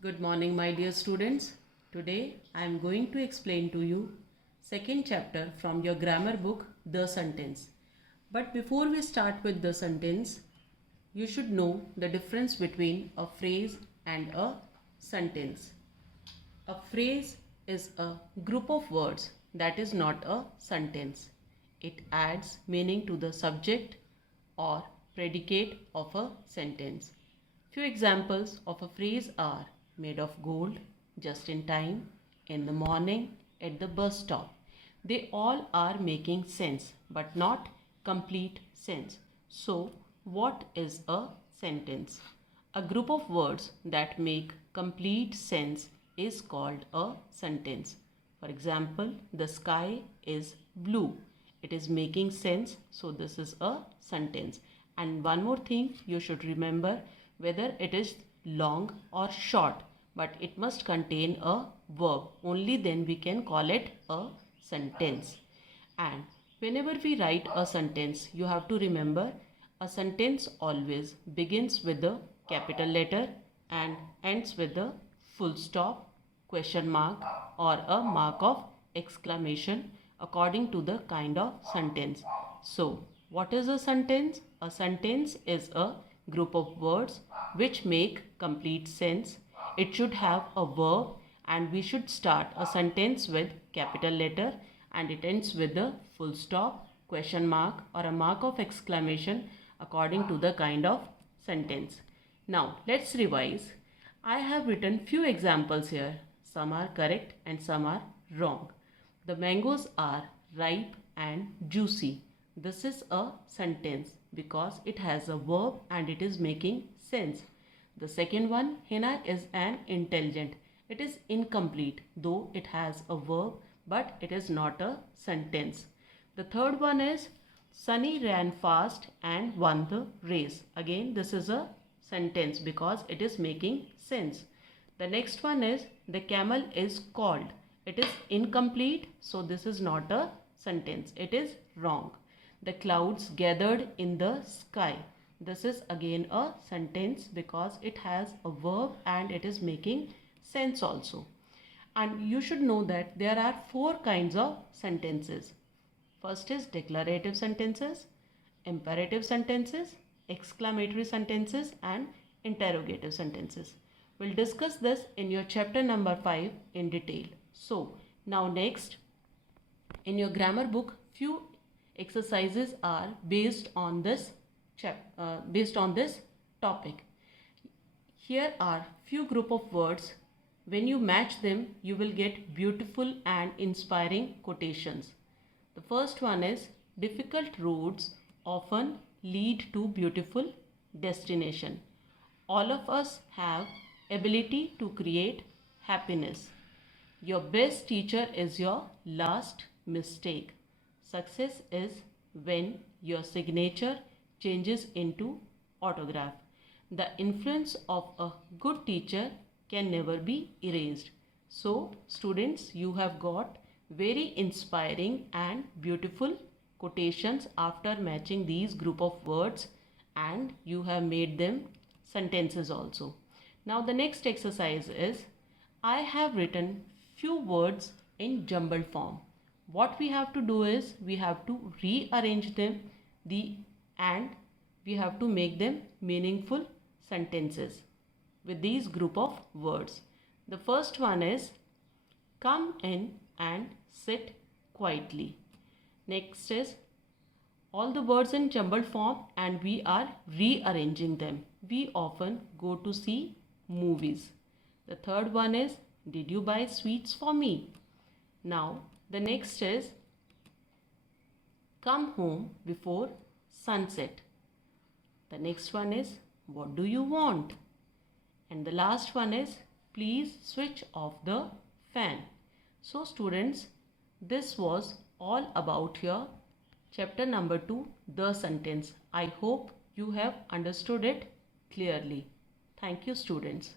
Good morning, my dear students. Today I am going to explain to you second chapter from your grammar book, The Sentence. But before we start with the sentence, you should know the difference between a phrase and a sentence. A phrase is a group of words that is not a sentence. It adds meaning to the subject or predicate of a sentence. Few examples of a phrase are made of gold, just in time, in the morning, at the bus stop. They all are making sense but not complete sense. So, what is a sentence? A group of words that make complete sense is called a sentence. For example, the sky is blue. It is making sense, so this is a sentence. And one more thing you should remember, whether it is long or short, but it must contain a verb. Only then we can call it a sentence. And whenever we write a sentence, you have to remember a sentence always begins with the capital letter and ends with the full stop, question mark or a mark of exclamation according to the kind of sentence. So, what is a sentence? A sentence is a group of words which make complete sense. It should have a verb and we should start a sentence with capital letter and it ends with the full stop, question mark or a mark of exclamation according to the kind of sentence. Now let's revise. I have written few examples here. Some are correct and some are wrong. The mangoes are ripe and juicy. This is a sentence because it has a verb and it is making sense. The second one, Hina is an intelligent. It is incomplete though it has a verb but it is not a sentence. The third one is Sunny ran fast and won the race. Again, this is a sentence because it is making sense. The next one is the camel is called. It is incomplete, so this is not a sentence. It is wrong. The clouds gathered in the sky. This is again a sentence because it has a verb and it is making sense also. And you should know that there are four kinds of sentences. First is declarative sentences, imperative sentences, exclamatory sentences and interrogative sentences. We'll discuss this in your chapter number 5 in detail. So, now next, in your grammar book, few exercises are based on this topic. Here are few group of words. When you match them, you will get beautiful and inspiring quotations. The first one is difficult roads often lead to beautiful destination. All of us have ability to create happiness. Your best teacher is your last mistake. Success is when your signature changes into autograph. The influence of a good teacher can never be erased. So, students, you have got very inspiring and beautiful quotations after matching these group of words and you have made them sentences also. Now, the next exercise is I have written few words in jumbled form. What we have to do is we have to rearrange them and we have to make them meaningful sentences with these group of words. The first one is come in and sit quietly. Next is all the words in jumbled form and we are rearranging them. We often go to see movies. The third one is did you buy sweets for me? Now the next is come home before sunset. The next one is what do you want? And the last one is please switch off the fan. So students, this was all about your chapter number 2, the sentence. I hope you have understood it clearly. Thank you students.